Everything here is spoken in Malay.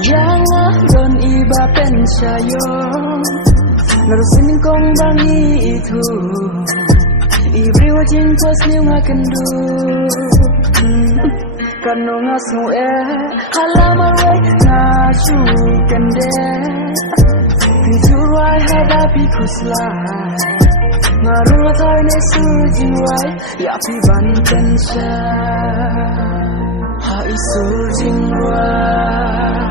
Jangan ron iba pensayong Narusin kong bangi itu Ibri wajing pas liu ngakendu Kanu ngasu halamar wai ngasu kende Pijurai hadapi kuslai Ngarung atai ne sujing wai Ya piban pensya Hai sujing wai